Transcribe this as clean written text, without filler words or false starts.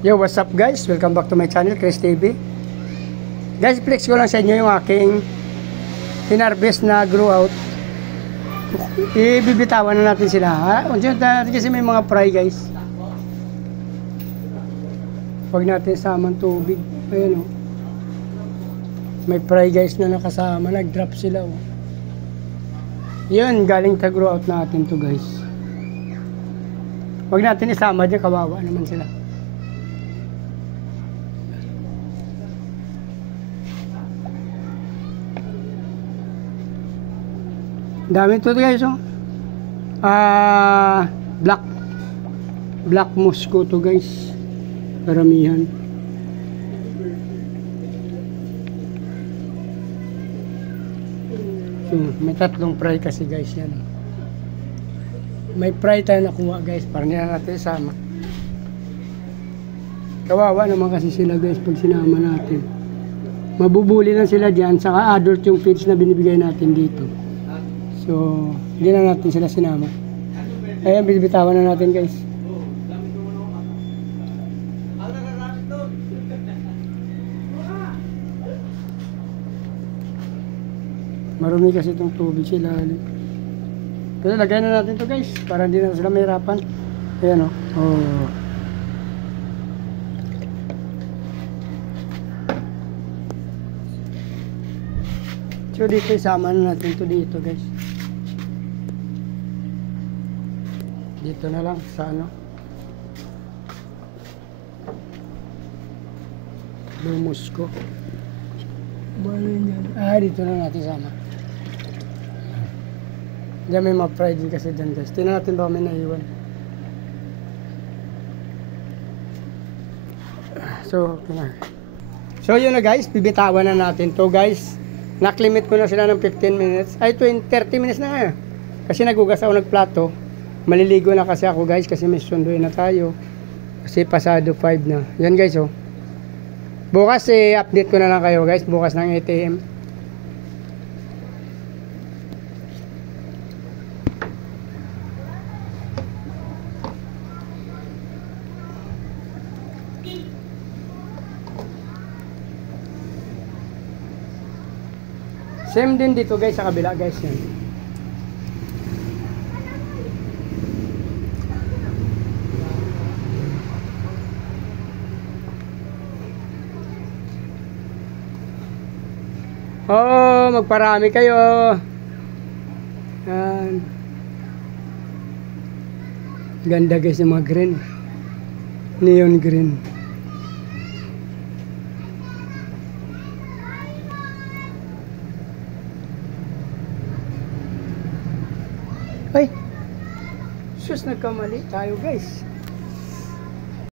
Yo, what's up guys? Welcome back to my channel, Chris TV. Guys, flex ko lang sa inyo yung aking hinarvest na grow out. Ibibitawan na natin sila. Unti natin kasi may mga fry guys. Huwag natin samang tubig. Ayan o. May fry guys na nakasama. Nag-drop sila o. Yun, galing ta grow out natin to guys. Huwag natin isama dyan, kawawa naman sila. Dami ito guys oh. Black Moscow to guys. Karamihan. So, may tatlong fry kasi guys yan. May fry tayo nakuha guys, para hindi na natin isama. Kawawa naman kasi sila guys pag sinama natin. Mabubuli lang sila dyan, saka adult yung feeds na binibigay natin dito. So, hindi na natin sila sinama. Ayan, bibitawan na natin guys. Marumi kasi itong tubig sila. Kaya lagay na natin to guys, para hindi na sila mahirapan. Ayan o. Oh. So dito isama na natin to dito guys. Dito na lang sa ano. Lumus ko. Dito na natin sama. Diyan may ma-fry din kasi dyan guys. Tingnan natin ba may naiwan. So, okay na. So yun na guys, bibitawan na natin to guys. Naklimit ko na sila ng 15 minutes. Ay, 30 minutes na nga. Kasi nagugas ako nagplato. Maliligo na kasi ako guys kasi may sunduin na tayo. Kasi pasado 5 na. Yan guys oh. Bukas update ko na lang kayo guys. Bukas ng 8 AM. Same din dito guys sa kabila guys yan. Oh, magparami kayo. Yan. Ganda guys yung mga green. Neon green. Ay, sus, nagkamali tayo guys.